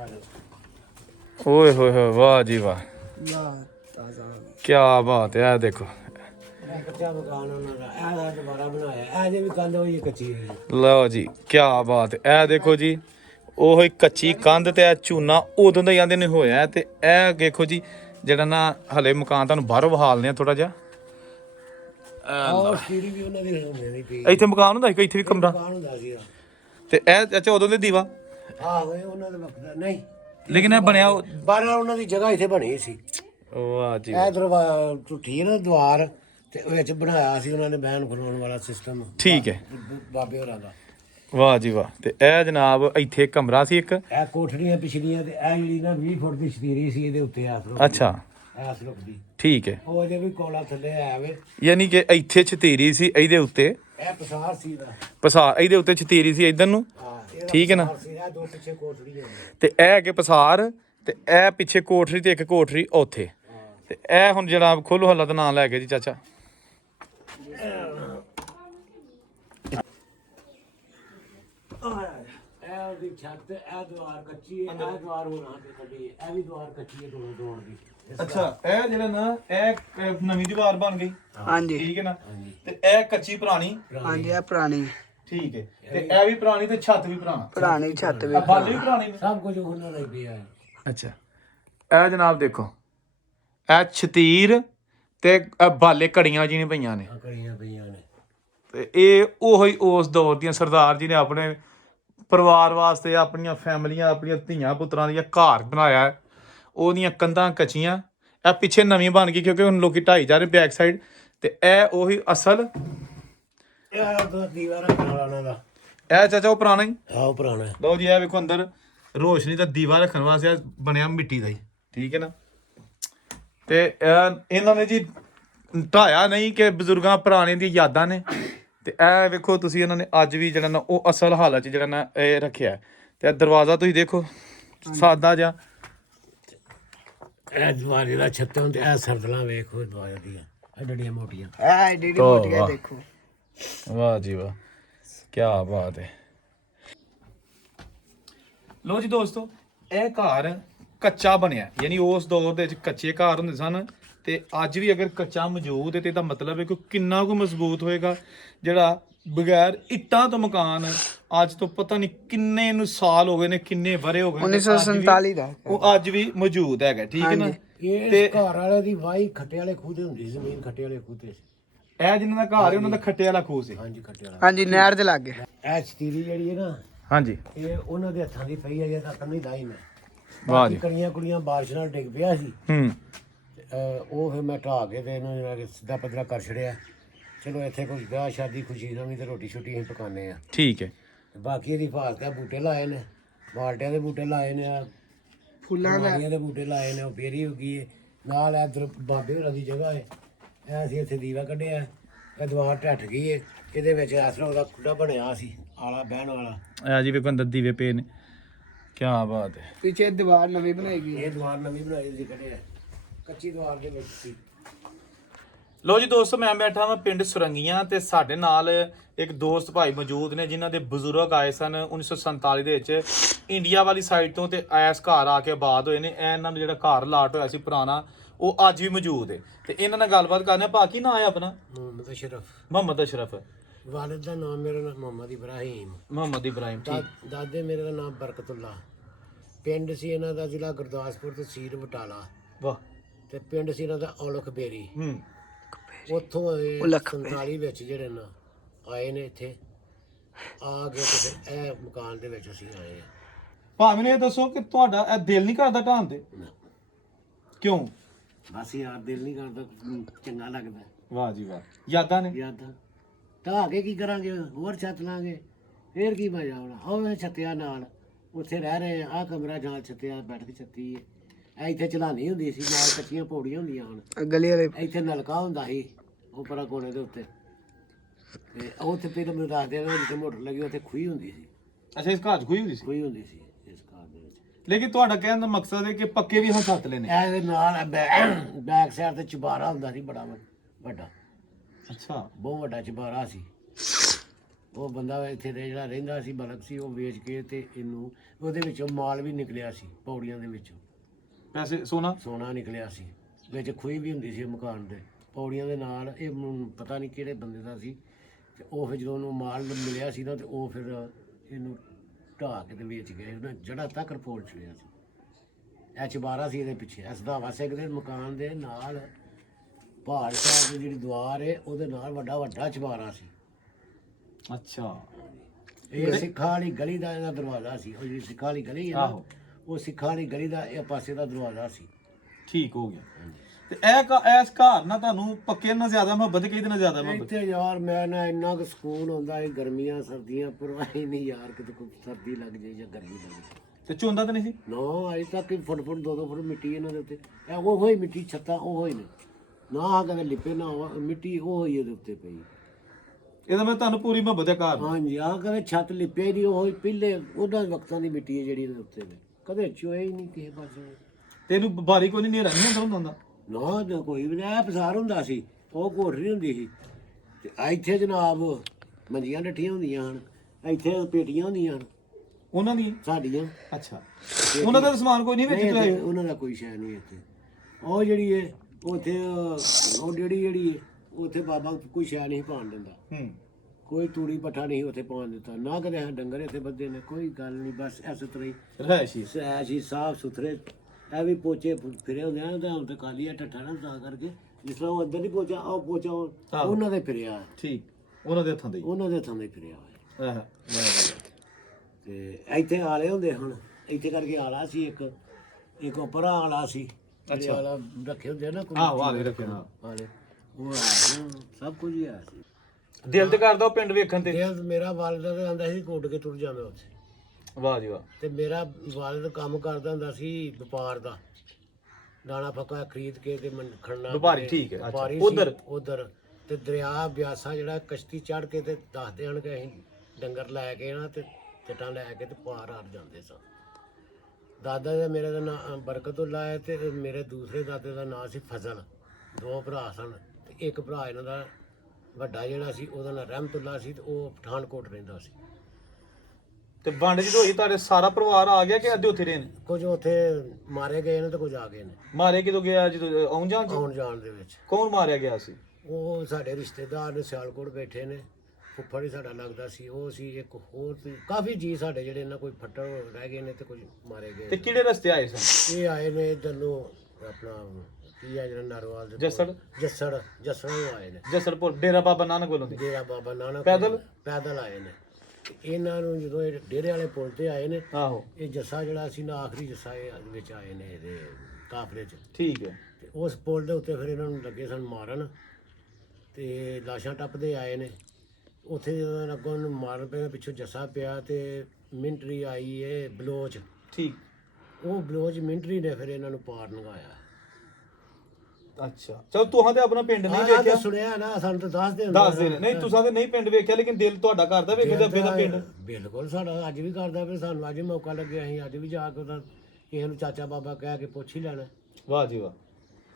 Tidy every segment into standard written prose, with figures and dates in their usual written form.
ओए होए होए वाह जी वाह ਤਾਜ਼ਾ क्या बात है देखो ਕੱਚਾ ਮਕਾਨ ਉਹਨਾਂ ਦਾ ਇਹ ਦਾ ਦੁਬਾਰਾ ਬਣਾਇਆ ਇਹ ਜੇ ਵੀ ਕੰਧ ਹੋਈ ਕੱਚੀ ਹੋਈ ਲਓ ਜੀ ਕੀ ਬਾਤ ਹੈ ਇਹ ਦੇਖੋ ਜੀ ਉਹ ਹੀ ਕੱਚੀ ਕੰਧ ਤੇ ਇਹ ਝੂਨਾ ਉਦੋਂ ਦਾ ਜਾਂਦੇ ਨੇ ਹੋਇਆ ਤੇ ਇਹ ਦੇਖੋ ਜੀ ਜਿਹੜਾ ਨਾ ਹਲੇ ਮਕਾਨ ਤੁਹਾਨੂੰ ਬਾਹਰੋਂ ਵਹਾਲਨੇ ਆ ਥੋੜਾ ਜਿਹਾ ਆਹ ਸਟੀਰੀ ਵੀ ਉਹਨਾਂ ਦੀ ਹੁੰਦੀ ਪਈ ਇੱਥੇ ਮਕਾਨ ਹੁੰਦਾ ਸੀ ਇੱਥੇ ਵੀ ਕਮਰਾ ਮਕਾਨ ਹੁੰਦਾ ਸੀ ਤੇ ਇਹ ਅੱਛਾ ਉਦੋਂ ਦੇ ਦੀਵਾ ਆਹੋ ਇਹ ਉਹਨਾਂ ਦੇ ਵਕਤ ਦਾ ਨਹੀਂ ਲੇਕਿਨ ਇਹ ਬਣਿਆ ਬਾਹਰ ਉਹਨਾਂ ਦੀ ਜਗ੍ਹਾ ਇੱਥੇ ਬਣੀ ਸੀ ਵਾਹ ਜੀ ਇਹ ਦਰਵਾਜ਼ਾ ਟੁੱਟੀ ਨਾ ਦੁਆਰ ਤੇ ਉਹ ਵਿੱਚ ਬਣਾਇਆ ਸੀ ਉਹਨਾਂ ਨੇ ਬਹਿਣ ਖਲੋਣ ਵਾਲਾ ਸਿਸਟਮ ਠੀਕ ਹੈ ਬਾਬੇ ਹੋਰਾਂ ਦਾ ਵਾਹ ਜੀ ਵਾਹ ਤੇ ਇਹ ਜਨਾਬ ਇੱਥੇ ਕਮਰਾ ਸੀ ਇੱਕ ਇਹ ਕੋਠੜੀਆਂ ਪਿਛਲੀਆਂ ਤੇ ਇਹ ਜਿਹੜੀ ਨਾ 20 ਫੁੱਟ ਦੀ ਸ਼ਤੀਰੀ ਸੀ ਇਹਦੇ ਉੱਤੇ ਆਸ ਰੁਕਦੀ ਅੱਛਾ ਆਸ ਰੁਕਦੀ ਠੀਕ ਹੈ ਉਹ ਇਹਦੇ ਵੀ ਕੋਲਾ ਥੱਲੇ ਆਇਆ ਵੇ ਯਾਨੀ ਕਿ ਇੱਥੇ ਛਤੀਰੀ ਸੀ ਇਹਦੇ ਉੱਤੇ ਇਹ ਪਸਾਰ ਸੀ ਦਾ ਪਸਾਰ ਇਹਦੇ ਉੱਤੇ ਛਤੀਰੀ ਸੀ ਇਧਰ ਨੂੰ ਹਾਂ ਠੀਕ ਹੈ ਨਾ ਇਹ ਦੋ ਪਿੱਛੇ ਕੋਠੜੀਆਂ ਤੇ ਇਹ ਅੱਗੇ ਪਸਾਰ ਤੇ ਇਹ ਪਿੱਛੇ ਕੋਠਰੀ ਤੇ ਇੱਕ ਕੋਠਰੀ ਉੱਥੇ ਤੇ ਇਹ ਹੁਣ ਜਿਹੜਾ ਖੋਲੋ ਹੱਲਾ ਦਾ ਨਾਂ ਲੈ ਕੇ ਜੀ ਚਾਚਾ ਇਹ ਦੀ ਛੱਤ ਇਹ ਦੀਵਾਰ ਕੱਚੀ ਹੈ ਇਹ ਦੀਵਾਰ ਹੁਣ ਆ ਕੇ ਕੱਢੀ ਹੈ ਇਹ ਵੀ ਦੀਵਾਰ ਕੱਚੀ ਹੈ ਦੋੜ ਦੀ ਅੱਛਾ ਇਹ ਜਿਹੜਾ ਨਾ ਇਹ ਨਵੀਂ ਦੀਵਾਰ ਬਣ ਗਈ ਹਾਂਜੀ ਠੀਕ ਹੈ ਨਾ ਤੇ ਇਹ ਕੱਚੀ ਪੁਰਾਣੀ ਹਾਂਜੀ ਇਹ ਪੁਰਾਣੀ ਠੀਕ ਹੈ ਤੇ ਇਹ ਵੀ ਪੁਰਾਣੀ ਤੇ ਛੱਤ ਵੀ ਪੁਰਾਣੀ ਛੱਤ ਵੀ ਬੱਲ ਵੀ ਪੁਰਾਣੀ ਸਭ ਕੁਝ ਉਹਨਾਂ ਦਾ ਹੀ ਪਿਆ ਹੈ ਅੱਛਾ ਇਹ ਜਨਾਬ ਦੇਖੋ ਇਹ ਛਤੀਰ ਤੇ ਇਹ ਬਾਲੇ ਕੜੀਆਂ ਜੀ ਨੇ ਪਈਆਂ ਨੇ ਕਰੀਆਂ ਪਈਆਂ ਨੇ ਤੇ ਇਹ ਉਹੀ ਉਸ ਦੌਰ ਦੀਆਂ ਸਰਦਾਰ ਜੀ ਨੇ ਆਪਣੇ ਪਰਿਵਾਰ ਵਾਸਤੇ ਆਪਣੀਆਂ ਫੈਮਲੀਆਂ ਆਪਣੀਆਂ ਧੀਆਂ ਪੁੱਤਰਾਂ ਦੀਆਂ ਘਰ ਬਣਾਇਆ ਉਹਦੀਆਂ ਕੰਧਾਂ ਕੱਚੀਆਂ ਇਹ ਪਿੱਛੇ ਨਵੀਂ ਬਣ ਗਈ ਕਿਉਂਕਿ ਹੁਣ ਲੋਕੀ ਢਾਈ ਜਾ ਰਹੇ ਬੈਕ ਸਾਈਡ ਤੇ ਇਹ ਉਹੀ ਅਸਲ ਇਹ ਦੋ ਦੀਵਾਰ ਰੱਖਣ ਵਾਲਾ ਉਹਨਾਂ ਦਾ ਇਹ ਚਾਚਾ ਉਹ ਪੁਰਾਣਾ ਹੀ ਆਹ ਪੁਰਾਣਾ ਹੈ। ਲਓ ਜੀ ਇਹ ਵੇਖੋ ਅੰਦਰ ਰੋਸ਼ਨੀ ਦਾ ਦੀਵਾ ਰੱਖਣ ਵਾਸਤੇ ਇਹ ਬਣਿਆ ਮਿੱਟੀ ਦਾ ਹੀ ਠੀਕ ਹੈ ਨਾ ਤੇ ਇਹਨਾਂ ਨੇ ਜੀ ਢਾਇਆ ਨਹੀਂ ਕਿ ਬਜ਼ੁਰਗਾਂ ਪੁਰਾਣੇ ਦੀਆਂ ਯਾਦਾਂ ਨੇ ਤੇ ਇਹ ਵੇਖੋ ਤੁਸੀਂ ਇਹਨਾਂ ਨੇ ਅੱਜ ਵੀ ਜਿਹੜਾ ਨਾ ਉਹ ਅਸਲ ਹਾਲਤ 'ਚ ਜਿਹੜਾ ਨਾ ਇਹ ਰੱਖਿਆ ਤੇ ਇਹ ਦਰਵਾਜ਼ਾ ਤੁਸੀਂ ਦੇਖੋ ਸਾਦਾ ਜਿਹਾ ਇਹ ਦੀਵਾਰ ਦਾ ਛੱਤਾਂ ਤੇ ਇਹ ਸਰਦਲਾਂ ਵੇਖੋ ਦੀਵਾਰ ਦੀਆਂ ਇਹ ਡੜੀਆਂ ਮੋਟੀਆਂ ਇਹ ਏਡੀ ਮੋਟੀਆਂ ਦੇਖੋ ਵਾਹ ਜੀ ਵਾਹ ਕੀ ਬਾਤ ਹੈ ਲੋ ਜੀ ਦੋਸਤੋ ਇਹ ਘਰ ਕੱਚਾ ਬਣਿਆ ਯਾਨੀ ਉਸ ਦੌਰ ਦੇ ਵਿੱਚ ਕੱਚੇ ਘਰ ਹੁੰਦੇ ਸਨ ਤੇ ਅੱਜ ਵੀ ਅਗਰ ਕੱਚਾ ਮੌਜੂਦ ਹੈ ਤੇ ਇਹਦਾ ਮਤਲਬ ਹੈ ਕਿ ਕਿੰਨਾ ਕੁ ਮਜ਼ਬੂਤ ਹੋਏਗਾ ਜਿਹੜਾ ਬਗੈਰ ਇੱਟਾਂ ਤੋਂ ਮਕਾਨ ਅੱਜ ਤੋਂ ਪਤਾ ਨਹੀਂ ਕਿੰਨੇ ਨੂੰ ਸਾਲ ਹੋ ਗਏ ਨੇ ਕਿੰਨੇ ਵਰੇ ਹੋ ਗਏ ਨੇ 1947 ਦਾ ਉਹ ਅੱਜ ਵੀ ਮੌਜੂਦ ਹੈਗਾ ਠੀਕ ਹੈ ਨਾ ਇਹ ਘਰ ਵਾਲੇ ਦੀ ਵਾਹੀ ਖੱਟੇ ਵਾਲੇ ਖੂਹ ਤੇ ਹੁੰਦੀ ਸੀ ਜ਼ਮੀਨ ਖੱਟੇ ਵਾਲੇ ਖੂਹ ਤੇ ਸੀ ਇਹ ਜਿਨ੍ਹਾਂ ਦਾ ਘਰ ਹੈ ਉਹਨਾਂ ਦਾ ਖੱਟੇ ਵਾਲਾ ਖੂਹ ਸੀ ਹਾਂਜੀ ਖੱਟੇ ਵਾਲਾ ਹਾਂਜੀ ਨਹਿਰ ਦੇ ਲਾਗੇ ਇਹ ਛਤੀਰੀ ਜਿਹੜੀ ਹੈ ਨਾ ਹਾਂਜੀ ਇਹ ਉਹਨਾਂ ਦੇ ਹੱਥਾਂ ਦੀ ਪਈ ਹੈ ਜੇ ਤੱਕ ਨਹੀਂ ਲਾਈ ਮੈਂ ਵਾਹ ਜੀ ਕਣੀਆਂ ਕੁੜੀਆਂ ਬਾਰਿਸ਼ ਨਾਲ ਡਿੱਗ ਪਿਆ ਸੀ ਹੂੰ ਉਹ ਫਿਰ ਮੈਂ ਢਾਹ ਕੇ ਤੇ ਇਹਨੂੰ ਜਿਹੜਾ ਕਿ ਸਿੱਧਾ ਪੱਧਰਾ ਕਰ ਛੜਿਆ ਚਲੋ ਇੱਥੇ ਕੋਈ ਵਿਆਹ ਸ਼ਾਦੀ ਖੁਸ਼ੀ ਸਮੀ ਤੇ ਰੋਟੀ ਛੁੱਟੀ ਅਸੀਂ ਪਕਾਉਂਦੇ ਆ ਠੀਕ ਹੈ ਤੇ ਬਾਕੀ ਇਹਦੀ ਹਿਫਾਜ਼ਤ ਆ ਬੂਟੇ ਲਾਏ ਨੇ ਮਾਲਟਿਆਂ ਦੇ ਬੂਟੇ ਲਾਏ ਨੇ ਆ ਫੁੱਲਾਂ ਦਾ ਦੇ ਬੂਟੇ ਲਾਏ ਨੇ ਉਹ ਬੇਰੀ ਹੋ ਗਈ ਹੈ ਨਾਲ ਇੱਧਰ ਬਾਬੇ ਹੋਰਾਂ ਦੀ ਜਗ੍ਹਾ ਹੈ ਇਹ ਅਸੀਂ ਇੱਥੇ ਦੀਵਾ ਕੱਢਿਆ ਇਹ ਦੀਵਾਰ ਢੱਠ ਗਈ ਹੈ ਇਹਦੇ ਵਿੱਚ ਆਸਰਾ ਉਹਦਾ ਖੁੱਡਾ ਬਣਿਆ ਸੀ ਆਲਾ ਬਹਿਣ ਵਾਲਾ ਆ ਜੀ ਵੇਖੋ ਅੰਦਰ ਦੀਵੇ ਪਏ ਨੇ ਕੀ ਬਾਤ ਹੈ ਪਿੱਛੇ ਦੀਵਾਰ ਨਵੀਂ ਬਣਾਈ ਗਈ ਇਹ ਦੀਵਾਰ ਨਵੀਂ ਬਣਾਈ ਸੀ ਕੱਢਿਆ ਕੱਚੀ ਦੀਵਾਰ ਦੇ ਵਿੱਚ ਸੀ ਲੋ ਜੀ ਦੋਸਤੋ ਮੈਂ ਬੈਠਾ ਹਾਂ ਪਿੰਡ ਸੁਰੰਗੀਆਂ ਤੇ ਸਾਡੇ ਨਾਲ ਇੱਕ ਦੋਸਤ ਭਾਈ ਮੌਜੂਦ ਨੇ ਜਿਨ੍ਹਾਂ ਦੇ ਬਜ਼ੁਰਗ ਆਏ ਸਨ 1947 ਦੇ ਵਿੱਚ ਇੰਡੀਆ ਵਾਲੀ ਸਾਈਡ ਤੋਂ ਤੇ ਐਸ ਘਰ ਆ ਕੇ ਆਬਾਦ ਹੋਏ ਨੇ ਇਹਨਾਂ ਨੂੰ ਜਿਹੜਾ ਘਰ ਲਾਟ ਹੋਇਆ ਸੀ ਪੁਰਾਣਾ ਉਹ ਅੱਜ ਵੀ ਮੌਜੂਦ ਹੈ ਤੇ ਇਹਨਾਂ ਨਾਲ ਗੱਲਬਾਤ ਕਰਨੇ ਆ ਕੀ ਨਾਂ ਹੈ ਆਪਣਾ ਮੁਹੰਮਦ ਅਸ਼ਰਫ ਮੁਹੰਮਦ ਅਸ਼ਰਫ ਵਾਲਿਦ ਦਾ ਨਾਮ ਮੇਰਾ ਨਾਮ ਮੁਹੰਮਦ ਇਬਰਾਹੀਮ ਮੁਹੰਮਦ ਇਬਰਾਹਿਮ ਠੀਕ ਦਾਦੇ ਮੇਰੇ ਦਾ ਨਾਮ ਬਰਕਤੁੱਲਾ ਪਿੰਡ ਸੀ ਇਹਨਾਂ ਦਾ ਜ਼ਿਲ੍ਹਾ ਗੁਰਦਾਸਪੁਰ ਤਹਿਸੀਲ ਬਟਾਲਾ ਵਾਹ ਤੇ ਪਿੰਡ ਸੀ ਇਹਨਾਂ ਦਾ ਔਲਖ ਬੇਰੀ ਹੂੰ ਉੱਥੋਂ ਆਏ 47 ਵਿੱਚ ਜਿਹੜੇ ਨਾ ਆਏ ਨੇ ਇੱਥੇ ਆ ਕੇ ਤੇ ਫਿਰ ਇਹ ਮਕਾਨ ਦੇ ਵਿੱਚ ਅਸੀਂ ਆਏ ਆ ਭਾਵੇਂ ਨੇ ਇਹ ਦੱਸੋ ਕਿ ਤੁਹਾਡਾ ਇਹ ਦਿਲ ਨਹੀਂ ਕਰਦਾ ਢਾਣ ਤੇ ਕਿਉਂ ਬਸ ਯਾਰ ਦਿਲ ਨਹੀਂ ਕਰਦਾ ਚੰਗਾ ਲੱਗਦਾ ਵਾਹ ਜੀ ਵਾਹ ਯਾਦਾਂ ਨੇ ਯਾਦਾਂ ਢਾਹ ਕੇ ਕੀ ਕਰਾਂਗੇ ਹੋਰ ਛੱਤ ਲਾਂਗੇ ਫੇਰ ਕੀ ਮਜ਼ਾ ਆਉਣਾ ਉਹ ਛੱਤਿਆ ਨਾਲ ਉੱਥੇ ਰਹਿ ਰਹੇ ਆ ਕਮਰਾ ਨਾਲ ਛੱਤਿਆ ਬੈਠ ਕੇ ਛੱਤੀ ਹੈ ਇੱਥੇ ਚਲਾਣੀ ਹੁੰਦੀ ਸੀ ਨਾਲ ਕੱਚੀਆਂ ਪੌੜੀਆਂ ਹੁੰਦੀਆਂ ਹੁਣ ਗਲੀ ਵਾਲੇ ਇੱਥੇ ਨਲਕਾ ਹੁੰਦਾ ਸੀ ਉੱਪਰ ਕੋਨੇ ਦੇ ਉੱਤੇ ਤੇ ਉੱਥੇ ਪਹਿਲਾਂ ਮੈਨੂੰ ਦੱਸਦੇ ਆ ਜਿੱਥੇ ਮੋਟਰ ਲੱਗੀ ਉੱਥੇ ਖੂਹੀ ਹੁੰਦੀ ਸੀ ਅੱਛਾ ਇਸ ਘਰ 'ਚ ਕੋਈ ਹੁੰਦੀ ਸੀ ਖੂਹੀ ਹੁੰਦੀ ਸੀ ਇਸ ਘਰ ਦੇ ਵਿੱਚ ਲੇਕਿਨ ਤੁਹਾਡਾ ਕਹਿਣ ਦਾ ਮਕਸਦ ਹੈ ਕਿ ਪੱਕੇ ਵੀ ਹੁਣ ਛੱਤ ਲੈਣੇ ਇਹਦੇ ਨਾਲ ਬੈਕ ਸਾਈਡ ਤੇ ਚੁਬਾਰਾ ਹੁੰਦਾ ਸੀ ਬੜਾ ਵੱਡਾ ਅੱਛਾ ਬਹੁਤ ਵੱਡਾ ਚੁਬਾਰਾ ਸੀ ਉਹ ਬੰਦਾ ਇੱਥੇ ਜਿਹੜਾ ਰਹਿੰਦਾ ਸੀ ਬਲਕ ਸੀ, ਉਹ ਵੇਚ ਕੇ ਤੇ ਇਹਨੂੰ ਉਹਦੇ ਵਿੱਚੋਂ ਮਾਲ ਵੀ ਨਿਕਲਿਆ ਸੀ, ਪੌੜੀਆਂ ਦੇ ਵਿੱਚੋਂ ਪੈਸੇ ਸੋਨਾ ਸੋਨਾ ਨਿਕਲਿਆ ਸੀ, ਵਿੱਚ ਖੂਹੀ ਵੀ ਹੁੰਦੀ ਸੀ ਮਕਾਨ ਦੇ ਪੌੜੀਆਂ ਦੇ ਨਾਲ। ਇਹ ਮੈਨੂੰ ਪਤਾ ਨਹੀਂ ਕਿਹੜੇ ਬੰਦੇ ਦਾ ਸੀ, ਤੇ ਉਹ ਫਿਰ ਜਦੋਂ ਉਹਨੂੰ ਮਾਲ ਮਿਲਿਆ ਸੀ ਨਾ ਤੇ ਉਹ ਫਿਰ ਇਹਨੂੰ ਢਾਹ ਕੇ ਤੇ ਵੇਚ ਗਏ, ਉਹਨਾਂ ਜੜਾ ਤੱਕ ਰਿਪੋਰਟ ਛੜਿਆ ਸੀ। ਇਹ ਚੁਬਾਰਾ ਸੀ ਇਹਦੇ ਪਿੱਛੇ, ਸਦਾਵਾ ਸਿੰਘ ਦੇ ਮਕਾਨ ਦੇ ਨਾਲ ਪਹਾੜ ਸਾਹਿਬ ਦੀ ਜਿਹੜੀ ਦੀਵਾਰ ਹੈ ਉਹਦੇ ਨਾਲ ਵੱਡਾ ਵੱਡਾ ਚੁਬਾਰਾ ਸੀ। ਅੱਛਾ ਇਹ ਸਿੱਖਾਂ ਵਾਲੀ ਗਲੀ ਦਾ ਇਹਦਾ ਦਰਵਾਜ਼ਾ ਸੀ, ਉਹ ਜਿਹੜੀ ਸਿੱਖਾਂ ਵਾਲੀ ਗਲੀ ਹੈ ਨਾ, ਆਹੋ। ਉਹ ਸਿੱਖਾਂ ਵਾਲੀ ਗਲੀ ਦਾ ਇਹ ਪਾਸੇ ਦਾ ਦਰਵਾਜ਼ਾ ਸੀ। ਠੀਕ ਹੋ ਗਿਆ। ਤੇ ਇਸ ਘਰ ਨਾਲ ਤੁਹਾਨੂੰ ਪੱਕੇ ਨਾਲ ਜ਼ਿਆਦਾ ਮੁਹੱਬਤ ਕਿਹਦੇ ਨਾਲ ਜ਼ਿਆਦਾ ਮੁਹੱਬਤ? ਇੱਥੇ ਯਾਰ ਮੈਂ ਨਾ ਇੰਨਾ ਕੁ ਸਕੂਨ ਹੁੰਦਾ ਹੈ, ਗਰਮੀਆਂ ਸਰਦੀਆਂ ਪਰਵਾਹੀ ਨਹੀਂ ਯਾਰ, ਕਿਤੇ ਕੋਈ ਸਰਦੀ ਲੱਗ ਜਾਏ ਜਾਂ ਗਰਮੀ ਲੱਗ ਜਾਏ। ਤੇ ਚੋਂਦਾ ਤਾਂ ਨਹੀਂ ਸੀ? ਨਾ ਅਜੇ ਤੱਕ ਫੁੱਟ ਫੁੱਟ 2-2 ਫੁੱਟ ਮਿੱਟੀ ਇਹਨਾਂ ਦੇ ਉੱਤੇ, ਇਹ ਉਹ ਹੀ ਮਿੱਟੀ ਛੱਤਾਂ ਉਹ ਹੀ ਨੇ, ਨਾ ਕਦੇ ਲਿਪੇ ਨਾ ਮਿੱਟੀ ਉਹ ਹੀ ਇਹਦੇ ਉੱਤੇ ਪਈ। ਇਹਦਾ ਮੈਂ ਤੁਹਾਨੂੰ ਪੂਰੀ ਮੁਹੱਬਤ ਹੈ ਘਰ ਨਾਲ। ਹਾਂਜੀ ਆ ਕਦੇ ਛੱਤ ਲਿਪਿਆ ਹੀ ਨਹੀਂ, ਉਹ ਹੀ ਪਹਿਲੇ ਉਹਨਾਂ ਵਕਤਾਂ ਦੀ ਮਿੱਟੀ ਹੈ ਜਿਹੜੀ ਇਹਦੇ ਉੱਤੇ ਨੇ, ਕਦੇ ਚੋਇਆ ਹੀ ਨਹੀਂ ਕਿਸੇ ਪਾਸੇ। ਤੇ ਇਹਨੂੰ ਬਾਰੀ ਕੋਈ ਨਹੀਂ ਹਨੇਰਾ ਨਹੀਂ ਹੁੰਦਾ ਨਾ ਕੋਈ ਵੀ ਨਾ ਪਸਾਰ ਹੁੰਦਾ ਸੀ, ਉਹ ਕੋਠਰੀ ਹੁੰਦੀ ਸੀ। ਤੇ ਇੱਥੇ ਜਨਾਬ ਮੰਜੀਆਂ ਡੱਠੀਆਂ ਹੁੰਦੀਆਂ ਹਨ, ਇੱਥੇ ਪੇਟੀਆਂ ਹੁੰਦੀਆਂ ਹਨ ਉਹਨਾਂ ਦੀ? ਸਾਡੀਆਂ। ਅੱਛਾ, ਉਹਨਾਂ ਦਾ ਸਮਾਨ ਕੋਈ ਨਹੀਂ ਵਿੱਚ ਨਹੀਂ, ਲਾਇਆ? ਉਹਨਾਂ ਦਾ ਕੋਈ ਸ਼ੈ ਨਹੀਂ ਇੱਥੇ। ਉਹ ਜਿਹੜੀ ਹੈ ਉੱਥੇ ਉਹ ਜਿਹੜੀ ਹੈ ਉੱਥੇ ਬਾਬਾ ਕੋਈ ਸ਼ੈ ਨਹੀਂ ਪਾਉਣ ਦਿੰਦਾ, ਕੋਈ ਤੂੜੀ ਪੱਠਾ ਨਹੀਂ ਉੱਥੇ ਪਾਉਣ ਦਿੱਤਾ, ਨਾ ਕਦੇ ਡੰਗਰ ਇੱਥੇ ਬੱਧੇ ਨੇ, ਕੋਈ ਗੱਲ ਨਹੀਂ। ਬਸ ਇਸ ਤਰ੍ਹਾਂ ਹੀ ਰਹਿਸ਼ੀ ਐਸੀ ਸਾਫ ਸੁਥਰੇ। ਇਹ ਵੀ ਪੋਚੇ ਫਿਰੇ ਹੁੰਦੇ ਆ ਤਾਂ ਹੁਣ ਤੇ ਕਾਲੀ ਆ ਠੱਠਾ ਨਾ, ਤਾਂ ਕਰਕੇ ਜਿਸ ਤਰ੍ਹਾਂ ਉਹ ਅੰਦਰ ਨਹੀਂ ਪੋਚਾ, ਉਹ ਪੋਚਾ ਉਹਨਾਂ ਦੇ ਫਿਰਿਆ। ਠੀਕ, ਉਹਨਾਂ ਦੇ ਹੱਥਾਂ ਦੇ ਉਹਨਾਂ ਦੇ ਹੱਥਾਂ ਦੇ ਫਿਰਿਆ ਹੋਇਆ। ਆਹ ਤੇ ਇੱਥੇ ਆਲੇ ਹੁੰਦੇ ਹੁਣ, ਇੱਥੇ ਕਰਕੇ ਆਲਾ ਸੀ ਇੱਕ ਉੱਪਰ ਆਲਾ ਸੀ। ਅੱਛਾ, ਆਲਾ ਰੱਖੇ ਹੁੰਦੇ ਆ ਨਾ ਕੋਈ। ਆਹ ਵਾਲੇ ਰੱਖੇ ਨਾ ਆਲੇ ਉਹ ਆਇਆ ਸੀ, ਸਭ ਕੁਝ ਹੀ ਆਇਆ ਸੀ। ਦਿਲ ਤੇ ਕਰਦਾ ਉਹ ਪਿੰਡ ਵੇਖਣ ਤੇ। ਤੇ ਮੇਰਾ ਵਾਲਦ ਤੇ ਆਂਦਾ ਸੀ ਕੋਟ ਕੇ ਤੁਰ ਜਾਂਦਾ ਉੱਥੇ। ਵਾਹ ਜੀ ਵਾਹ। ਤੇ ਮੇਰਾ ਵਾਲਦ ਕੰਮ ਕਰਦਾ ਹੁੰਦਾ ਸੀ ਵਪਾਰ ਦਾ, ਦਾਣਾ ਫੱਕਾ ਖਰੀਦ ਕੇ ਤੇ ਖੜਨਾ ਵਪਾਰੀ। ਠੀਕ ਹੈ, ਅੱਛਾ, ਵਪਾਰੀ ਉਧਰ ਉਧਰ ਤੇ ਦਰਿਆ ਬਿਆਸਾ ਜਿਹੜਾ ਕਸ਼ਤੀ ਚੜ ਕੇ ਤੇ ਦੱਸਦੇ ਹਨ ਕਿ ਅਸੀਂ ਡੰਗਰ ਲੈ ਕੇ ਨਾ ਤੇ ਚਟਾਂ ਲੈ ਕੇ ਤੇ ਪਾਰ ਆ ਜਾਂਦੇ ਸਾਂ। ਦਾਦਾ ਦਾ ਮੇਰੇ ਦਾ ਨਾਂ ਬਰਕਤੁੱਲਾ ਹੈ ਤੇ ਮੇਰੇ ਦੂਸਰੇ ਦਾਦੇ ਦਾ ਨਾਂ ਸੀ ਫਜ਼ਲ। 2 ਭਰਾ ਸਨ ਤੇ ਇੱਕ ਭਰਾ ਇਹਨਾਂ ਦਾ ਵੱਡਾ ਜਿਹੜਾ ਸੀ ਉਹਦਾ ਨਾਂ ਰਹਿਮਤੁੱਲਾ ਸੀ, ਤੇ ਉਹ ਪਠਾਨਕੋਟ ਰਹਿੰਦਾ ਸੀ। ਤੇ ਵੰਡ ਜਦੋਂ ਹੋਈ ਤੁਹਾਡੇ ਸਾਰਾ ਪਰਿਵਾਰ ਆ ਗਿਆ ਕਿ ਅੱਧੇ ਉੱਥੇ ਰਹੇ ਨੇ? ਕੁਝ ਉੱਥੇ ਮਾਰੇ ਗਏ ਨੇ ਤੇ ਕੁਝ ਆ ਗਏ ਨੇ। ਮਾਰੇ ਕਿਦੋਂ ਗਿਆ ਜਦੋਂ ਆਉਣ ਜਾਣ ਚ? ਆਉਣ ਜਾਣ ਦੇ ਵਿੱਚ ਕੌਣ ਮਾਰਿਆ ਗਿਆ ਸੀ? ਉਹ ਸਾਡੇ ਰਿਸ਼ਤੇਦਾਰ ਨੇ ਸਿਆਲਕੋਟ ਬੈਠੇ ਨੇ, ਫੁੱਫੜ ਹੀ ਸਾਡਾ ਲੱਗਦਾ ਸੀ ਉਹ ਸੀ। ਇੱਕ ਹੋਰ ਸੀ, ਕਾਫੀ ਜੀ ਸਾਡੇ ਜਿਹੜੇ ਇਹਨਾਂ ਕੋਈ ਫੱਟੜ ਰਹਿ ਗਏ ਨੇ ਤੇ ਕੁਝ ਮਾਰੇ ਗਏ। ਤੇ ਕਿਹੜੇ ਰਸਤੇ ਆਏ ਸਨ? ਇਹ ਆਏ ਨੇ ਇੱਧਰ ਨੂੰ ਆਪਣਾ ਕੀ ਆ ਜਿਹੜਾ ਨਰਵਾਲ ਦੇ ਜੱਸੜ? ਜੱਸੜੋਂ ਆਏ ਨੇ। ਜਸੜਪੁਰ ਡੇਰਾ ਬਾਬਾ ਨਾਨਕ ਵੱਲੋਂ ਦੀ? ਡੇਰਾ ਬਾਬਾ ਨਾਨਕ ਪੈਦਲ ਆਏ ਨੇ। ਤੇ ਇਹਨਾਂ ਨੂੰ ਜਦੋਂ ਇਹ ਡੇਰੇ ਵਾਲੇ ਪੁਲ ਤੇ ਆਏ ਨੇ, ਆਹੋ, ਇਹ ਜੱਸਾ ਜਿਹੜਾ ਸੀ ਨਾ ਆਖਰੀ ਜੱਸਾ ਇਹ ਵਿੱਚ ਆਏ ਨੇ ਇਹਦੇ ਕਾਫਲੇ 'ਚ। ਠੀਕ ਹੈ। ਤੇ ਉਸ ਪੁਲ ਦੇ ਉੱਤੇ ਫਿਰ ਇਹਨਾਂ ਨੂੰ ਲੱਗੇ ਸਨ ਮਾਰਨ, ਤੇ ਲਾਸ਼ਾਂ ਟੱਪਦੇ ਆਏ ਨੇ। ਉੱਥੇ ਜਦੋਂ ਅੱਗੋਂ ਨੂੰ ਮਾਰਨ ਪਏ, ਪਿੱਛੋਂ ਜੱਸਾ ਪਿਆ ਤੇ ਮਿੰਟਰੀ ਆਈ ਏ ਬਲੋਚ। ਠੀਕ, ਉਹ ਬਲੋਚ ਮਿੰਟਰੀ ਨੇ ਫਿਰ ਇਹਨਾਂ ਨੂੰ ਪਾਰ ਲੰਘਾਇਆ। ਅੱਛਾ, ਚਲੋ ਤੁਹਾਂ ਤੇ ਆਪਣਾ ਪਿੰਡ ਨਹੀਂ ਆਹ ਵੇਖਿਆ? ਸੁਣਿਆ ਨਾ, ਸਾਨੂੰ ਤਾਂ ਦੱਸਦੇ ਦੱਸਦੇ ਨੇ। ਨਹੀਂ, ਤੁਸੀਂ ਤੇ ਨਹੀਂ ਪਿੰਡ ਵੇਖਿਆ, ਲੇਕਿਨ ਦਿਲ ਤੁਹਾਡਾ ਕਰਦਾ ਵੇਖੇ ਦੱਬੇ ਦਾ ਪਿੰਡ। ਬਿਲਕੁਲ ਸਾਡਾ ਅੱਜ ਵੀ ਕਰਦਾ, ਫਿਰ ਸਾਨੂੰ ਅੱਜ ਵੀ ਮੌਕਾ ਲੱਗਿਆ, ਅਸੀਂ ਅੱਜ ਵੀ ਜਾ ਕੇ ਉਹਦਾ ਕਿਸੇ ਨੂੰ ਚਾਚਾ ਬਾਬਾ ਕਹਿ ਕੇ ਪੁੱਛ ਹੀ ਲੈਣਾ। ਵਾਹ ਜੀ ਵਾਹ।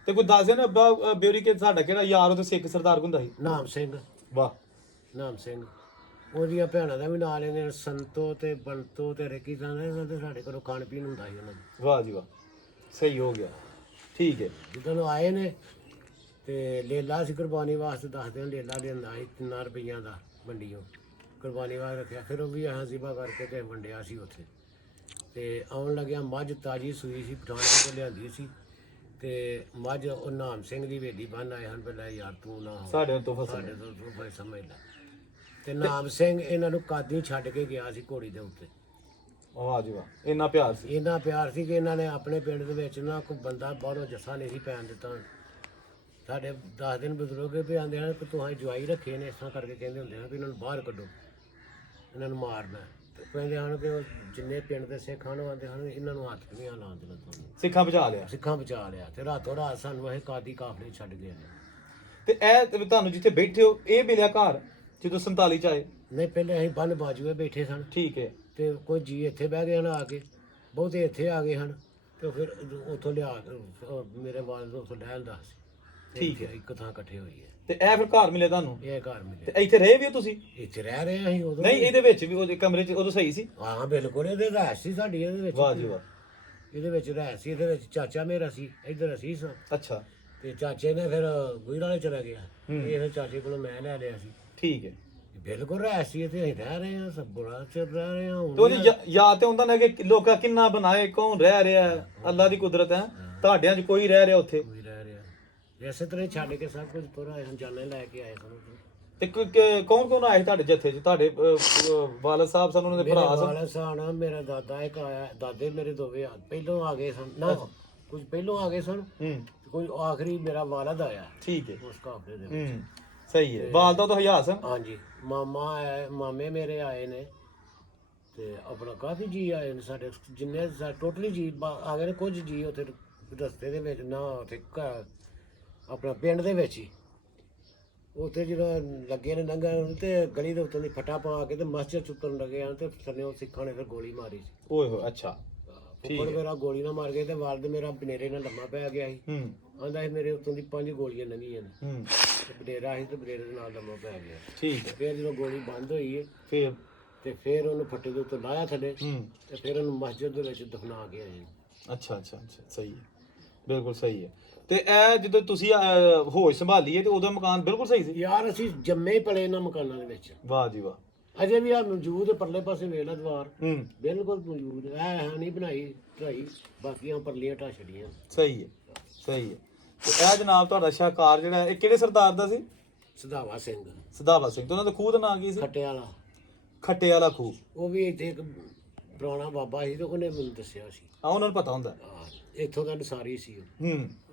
ਤੇ ਕੋਈ ਦੱਸਦੇ ਨਾ ਅੱਬਾ ਬਿਉਰੀ ਕਿ ਸਾਡਾ ਕਿਹੜਾ ਯਾਰ ਉਹਦੇ ਸਿੱਖ ਸਰਦਾਰ ਹੁੰਦਾ ਸੀ? ਨਾਮ ਸਿੰਘ। ਵਾਹ। ਨਾਮ ਸਿੰਘ। ਉਹਦੀਆਂ ਭੈਣਾਂ ਦਾ ਵੀ ਨਾਂ ਲੈਂਦੇ ਨੇ, ਸੰਤੋ ਤੇ ਬੰਤੋ ਤੇ ਰੇਕੀ ਜਾਂਦੇ ਤੇ ਸਾਡੇ ਕੋਲੋਂ ਖਾਣ ਪੀਣ ਹੁੰਦਾ ਸੀ ਉਹਨਾਂ ਨੂੰ। ਵਾਹ ਜੀ ਵਾਹ, ਸਹੀ ਹੋ ਗਿਆ। ਠੀਕ ਹੈ। ਜਦੋਂ ਆਏ ਨੇ ਤੇ ਲੇਲਾ ਸੀ ਕੁਰਬਾਨੀ ਵਾਸਤੇ, ਦੱਸਦੇ ਨੇ ਲੇਲਾ ਲਿਆਂਦਾ ਸੀ 3 ਰੁਪਈਆਂ ਦਾ ਮੰਡੀੋਂ, ਕੁਰਬਾਨੀ ਵਾਸਤੇ ਰੱਖਿਆ। ਫਿਰ ਉਹ ਵੀ ਐਂ ਸਿਬਾ ਕਰਕੇ ਤੇ ਵੰਡਿਆ ਸੀ ਉੱਥੇ। ਤੇ ਆਉਣ ਲੱਗਿਆ ਮੱਝ ਤਾਜੀ ਸੂਈ ਸੀ, ਪਠਾਨਕੋਟ ਤੋਂ ਲਿਆਂਦੀ ਸੀ। ਤੇ ਮੱਝ ਉਹ ਨਾਮ ਸਿੰਘ ਦੀ ਵੇਲੀ ਬੰਨ ਆਏ ਹਨ, ਪਹਿਲਾਂ ਯਾਰ ਤੂੰ ਨਾ ਹੋ, ਸਾਡੇ ਤੋਂ ਫਸਲ। ਸਾਡੇ ਤੋਂ ਤੂੰ ਭਾਈ ਸਮਝ ਲੈ। ਤੇ ਨਾਮ ਸਿੰਘ ਇਹਨਾਂ ਨੂੰ ਕਾਦੀ ਛੱਡ ਕੇ ਗਿਆ ਸੀ ਘੋੜੀ ਦੇ ਉੱਤੇ। ਵਾਹ ਜੀ ਵਾਹ, ਇੰਨਾ ਪਿਆਰ ਸੀ। ਇੰਨਾ ਪਿਆਰ ਸੀ ਕਿ ਇਹਨਾਂ ਨੇ ਆਪਣੇ ਪਿੰਡ ਦੇ ਵਿੱਚ ਨਾ ਕੋਈ ਬੰਦਾ ਬਾਹਰੋਂ ਜੱਸਾ ਨਹੀਂ ਸੀ ਪੈਣ ਦਿੱਤਾ। ਸਾਡੇ 10 ਦਿਨ ਬਜ਼ੁਰਗ ਵੀ ਆਉਂਦੇ ਹਨ ਕਿ ਤੁਸੀਂ ਜਵਾਈ ਰੱਖੇ ਨੇ, ਇਸ ਤਰ੍ਹਾਂ ਕਰਕੇ ਕਹਿੰਦੇ ਹੁੰਦੇ ਹਨ ਕਿ ਇਹਨਾਂ ਨੂੰ ਬਾਹਰ ਕੱਢੋ, ਇਹਨਾਂ ਨੂੰ ਮਾਰਨਾ। ਤੇ ਕਹਿੰਦੇ ਹਨ ਕਿ ਉਹ ਜਿੰਨੇ ਪਿੰਡ ਦੇ ਸਿੱਖ ਹਨ ਉਹ ਆਉਂਦੇ ਹਨ ਇਹਨਾਂ ਨੂੰ ਹੱਥ ਨਹੀਂ ਲਾਉਣ ਦੇਣਾ, ਤੁਹਾਨੂੰ ਸਿੱਖਾਂ ਬਚਾ ਲਿਆ। ਸਿੱਖਾਂ ਬਚਾ ਲਿਆ। ਤੇ ਰਾਤੋਂ ਰਾਤ ਸਾਨੂੰ ਇਹ ਕਾਦੀ ਕਾਫਲੇ ਛੱਡ ਗਏ ਨੇ। ਤੇ ਇਹ ਤੇ ਤੁਹਾਨੂੰ ਜਿੱਥੇ ਬੈਠੇ ਹੋ ਇਹ ਮਿਲਿਆ ਘਰ ਜਦੋਂ 47 ਚ ਆਏ? ਨਹੀਂ, ਪਹਿਲੇ ਅਸੀਂ ਬੰਨ ਬਾਜੂਏ ਬੈਠੇ ਸਨ। ਠੀਕ ਹੈ। ਤੇ ਕੋਈ ਜੀ ਇੱਥੇ ਬਹਿ ਗਏ ਹਨ ਆ ਕੇ, ਬਹੁਤੇ ਇੱਥੇ ਆ ਗਏ ਹਨ। ਤੇ ਫਿਰ ਉੱਥੋਂ ਲਿਆ ਕੇ ਮੇਰੇ ਵਾਲ ਤੋਂ ਉੱਥੋਂ ਲੈ ਆਂਦਾ ਸੀ। ਠੀਕ ਹੈ ਇੱਕ ਥਾਂ ਇਕੱਠੇ ਹੋਈਏ। ਤੇ ਇਹ ਫਿਰ ਘਰ ਮਿਲੇ ਤੁਹਾਨੂੰ? ਇਹ ਘਰ ਮਿਲੇ। ਤੇ ਇੱਥੇ ਰਹੇ ਵੀ ਹੋ ਤੁਸੀਂ? ਇੱਥੇ ਰਹਿ ਰਹੇ ਅਸੀਂ ਉਦੋਂ। ਨਹੀਂ ਇਹਦੇ ਵਿੱਚ ਵੀ ਉਹਦੇ ਕਮਰੇ 'ਚ ਉਦੋਂ ਸਹੀ ਸੀ? ਹਾਂ ਬਿਲਕੁਲ, ਇਹਦੇ ਰਹਿਸ਼ ਸੀ ਸਾਡੀ ਇਹਦੇ ਵਿੱਚ। ਵਾਹ ਜੀ ਵਾਹ। ਇਹਦੇ ਵਿੱਚ ਰਹਿਸ਼ ਸੀ, ਇਹਦੇ ਵਿੱਚ ਚਾਚਾ ਮੇਰਾ ਸੀ, ਇੱਧਰ ਅਸੀਂ ਸਾਂ। ਅੱਛਾ ਤੇ ਚਾਚੇ ਨੇ ਫਿਰ ਗੁਜਰਾਲੇ ਚਲਾ ਗਿਆ, ਇਹ ਫਿਰ ਚਾਚੇ ਕੋਲੋਂ ਮੈਂ ਲੈ ਲਿਆ ਸੀ। ਠੀਕ ਹੈ। ਬਿਲਕੁਲ ਰਹਿਸ਼ ਸੀ, ਇੱਥੇ ਅਸੀਂ ਰਹਿ ਰਹੇ ਹਾਂ, ਸਭ ਬੜਾ ਚਿਰ ਰਹਿ ਰਹੇ ਹਾਂ ਹੁਣ। ਤੇ ਉਹਦੀ ਯਾਦ ਤੇ ਹੁੰਦਾ ਨਾ ਕਿ ਲੋਕਾਂ ਕਿੰਨਾ ਬਣਾਏ, ਕੌਣ ਰਹਿ ਰਿਹਾ, ਅੱਲਾ ਦੀ ਕੁਦਰਤ ਹੈ। ਤੁਹਾਡਿਆਂ 'ਚ ਕੋਈ ਰਹਿ ਰਿਹਾ ਉੱਥੇ? ਕੋਈ ਰਹਿ ਰਿਹਾ ਇਸੇ ਤਰ੍ਹਾਂ ਹੀ ਛੱਡ ਕੇ ਸਭ ਕੁਝ ਤੁਰ ਆਏ, ਜਾਣੇ ਲੈ ਕੇ ਆਏ ਸਾਨੂੰ। ਤੇ ਕੌਣ ਕੌਣ ਆਏ ਸੀ ਤੁਹਾਡੇ ਜੱਥੇ 'ਚ? ਤੁਹਾਡੇ ਵਾਲਦ ਸਾਹਿਬ ਸਨ, ਉਹਨਾਂ ਦੇ ਭਰਾ ਸਨ? ਵਾਲਾ ਸਾਣਾ ਮੇਰਾ ਦਾਦਾ ਇੱਕ ਆਇਆ, ਦਾਦੇ ਮੇਰੇ ਦੋਵੇਂ ਪਹਿਲੋਂ ਆ ਗਏ ਸਨ ਨਾ, ਕੁਝ ਪਹਿਲੋਂ ਆ ਗਏ ਸਨ, ਕੋਈ ਆਖਰੀ ਮੇਰਾ ਵਾਲਦ ਆਇਆ ਠੀਕ ਹੈ। ਉਸ ਕਾਫਲੇ ਦੇ ਵਿੱਚ। ਸਹੀ ਹੈ। ਵਾਲਦਾ ਤਾਂ ਹਯਾਤ ਸਨ? ਹਾਂਜੀ, ਮਾਮਾ ਆਏ, ਮਾਮੇ ਮੇਰੇ ਆਏ ਨੇ, ਤੇ ਆਪਣਾ ਕਾਫੀ ਜੀ ਆਏ ਨੇ ਸਾਡੇ, ਜਿੰਨੇ ਟੋਟਲੀ ਜੀ ਆ ਗਏ ਨੇ। ਕੁਝ ਜੀ ਉੱਥੇ ਰਸਤੇ ਦੇ ਵਿੱਚ ਨਾ, ਉੱਥੇ ਆਪਣਾ ਪਿੰਡ ਦੇ ਵਿੱਚ ਹੀ ਉੱਥੇ ਜਦੋਂ ਲੱਗੇ ਨੇ ਲੰਘਣ ਤੇ ਗਲੀ ਦੇ ਉੱਤੋਂ ਦੀ ਫਟਾ ਪਾ ਕੇ ਤੇ ਮਸਜਿਦ ਚ ਉਤਰਨ ਲੱਗੇ ਹਨ, ਤੇ ਥੱਲੇ ਸਿੱਖਾਂ ਨੇ ਫਿਰ ਗੋਲੀ ਮਾਰੀ ਸੀ। ਓਏ ਹੋਏ, ਅੱਛਾ। ਫੁੱਫੜ ਮੇਰਾ ਗੋਲੀ ਨਾਲ ਮਾਰ ਗਏ, ਤੇ ਵਾਲਦ ਮੇਰਾ ਬਨੇਰੇ ਨਾਲ ਲੰਮਾ ਪੈ ਗਿਆ ਸੀ। ਆਂਦਾ ਸੀ ਮੇਰੇ ਉੱਤੋਂ ਦੀ 5 ਗੋਲੀਆਂ ਲੰਘੀਆਂ ਨੇ, ਤੇ ਬਨੇਰਾ ਸੀ, ਤੇ ਬਨੇਰੇ ਦੇ ਨਾਲ ਲੰਮਾ ਪੈ ਗਿਆ। ਠੀਕ ਹੈ। ਫਿਰ ਜਦੋਂ ਗੋਲੀ ਬੰਦ ਹੋਈ ਹੈ ਫਿਰ ਫਿਰ ਉਹਨੂੰ ਫੱਟੇ ਦੇ ਉੱਤੇ ਲਾਇਆ ਥੱਲੇ, ਤੇ ਫਿਰ ਉਹਨੂੰ ਮਸਜਿਦ ਦੇ ਵਿੱਚ ਦਫਨਾ ਕੇ ਆਏ। ਅੱਛਾ ਅੱਛਾ ਅੱਛਾ, ਸਹੀ ਹੈ, ਬਿਲਕੁਲ ਸਹੀ ਹੈ। ਤੇ ਇਹ ਜਦੋਂ ਤੁਸੀਂ ਹੋਸ਼ ਸੰਭਾਲੀ ਹੈ ਤੇ ਉਦੋਂ ਮਕਾਨ ਬਿਲਕੁਲ ਸਹੀ ਸੀ? ਯਾਰ ਅਸੀਂ ਜੰਮੇ ਹੀ ਪਲੇ ਇਹਨਾਂ ਮਕਾਨਾਂ ਦੇ ਵਿੱਚ। ਵਾਹ ਜੀ ਵਾਹ। ਅਜੇ ਵੀ ਆ ਮੌਜੂਦ ਹੈ, ਪਰਲੇ ਪਾਸੇ ਵੇਖ ਲੈ ਦੀਵਾਰ ਬਿਲਕੁਲ ਮੌਜੂਦ ਹੈ। ਇਹ ਨਹੀਂ ਬਣਾਈ ਢਾਈ, ਬਾਕੀਆਂ ਪਰਲੀਆਂ ਢਾਹ ਛੜੀਆਂ। ਸਹੀ ਹੈ, ਸਹੀ ਹੈ। ਤੇ ਇਹ ਜਨਾਬ ਤੁਹਾਡਾ ਸ਼ਾਹਕਾਰ ਜਿਹੜਾ, ਇਹ ਕਿਹੜੇ ਸਰਦਾਰ ਦਾ ਸੀ? ਸਦਾਵਾ ਸਿੰਘ, ਸਦਾਵਾ ਸਿੰਘ। ਤੇ ਉਹਨਾਂ ਦਾ ਖੂਹ ਦਾ ਨਾਂ ਕੀ ਸੀ? ਖੱਟੇ ਵਾਲਾ। ਖੱਟੇ ਵਾਲਾ ਖੂਹ। ਉਹ ਵੀ ਇੱਥੇ ਇੱਕ ਪੁਰਾਣਾ ਬਾਬਾ ਸੀ, ਤੇ ਉਹਨੇ ਮੈਨੂੰ ਦੱਸਿਆ ਸੀ। ਹਾਂ, ਉਹਨਾਂ ਨੂੰ ਪਤਾ ਹੁੰਦਾ। ਇੱਥੋਂ ਦਾ ਨਸਾਰੀ ਸੀ ਉਹ,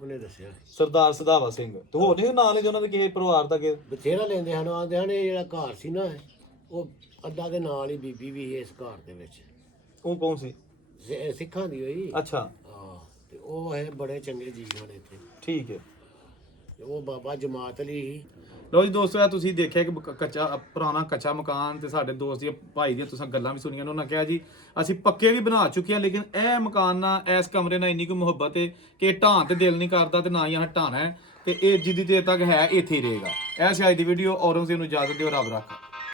ਉਹਨੇ ਦੱਸਿਆ ਸੀ। ਸਰਦਾਰ ਸਦਾਵਾ ਸਿੰਘ। ਤੇ ਹੋਰ ਨਹੀਂ ਨਾਂ ਲੈ ਉਹਨਾਂ ਦੇ ਕਿਸੇ ਪਰਿਵਾਰ ਦਾ? ਬਥੇਰਾ ਲੈਂਦੇ ਹਨ, ਆਂਦੇ ਹਨ ਇਹ ਜਿਹੜਾ ਘਰ ਸੀ ਨਾ, ਉਹ ਅੱਡਾ ਦੇ ਨਾਲ ਹੀ ਬੀਬੀ ਵੀ ਸੀ ਇਸ ਘਰ ਦੇ ਵਿੱਚ। ਉਹ ਕੌਣ ਸੀ? ਸਿੱਖਾਂ ਦੀ ਹੋਈ। ਅੱਛਾ। ਹਾਂ, ਤੇ ਉਹ ਹੈ ਬੜੇ ਚੰਗੇ ਜੀ ਹਨ ਇੱਥੇ। ਠੀਕ ਹੈ। ਉਹ ਬਾਬਾ ਜਮਾਤ ਅਲੀ ਸੀ। ਲੋ ਜੀ ਦੋਸਤੋ, ਇਹ ਤੁਸੀਂ ਦੇਖਿਆ ਕਿ ਪੁਰਾਣਾ ਕੱਚਾ ਮਕਾਨ, ਤੇ ਸਾਡੇ ਦੋਸਤ ਦੀ ਭਾਈ ਦੀਆਂ ਤੁਸੀਂ ਗੱਲਾਂ ਵੀ ਸੁਣੀਆਂ। ਉਹਨਾਂ ਕਿਹਾ ਜੀ ਅਸੀਂ ਪੱਕੇ ਵੀ ਬਣਾ ਚੁੱਕੇ ਹਾਂ, ਲੇਕਿਨ ਇਹ ਮਕਾਨ ਨਾਲ, ਇਸ ਕਮਰੇ ਨਾਲ ਇੰਨੀ ਕੁ ਮੁਹੱਬਤ ਹੈ ਕਿ ਢਾਣ ਤੇ ਦਿਲ ਨਹੀਂ ਕਰਦਾ, ਤੇ ਨਾ ਹੀ ਢਾਣਾ ਹੈ, ਤੇ ਇਹ ਜਿੱਦੀ ਦੇਰ ਤੱਕ ਹੈ ਇੱਥੇ ਹੀ ਰਹੇਗਾ। ਐਸੀ ਅੱਜ ਦੀ ਵੀਡੀਓ। ਔਰੰਗਜ਼ੇਬ ਨੂੰ ਇਜਾਜ਼ਤ ਦਿਓ। ਰੱਬ ਰੱਖਾ।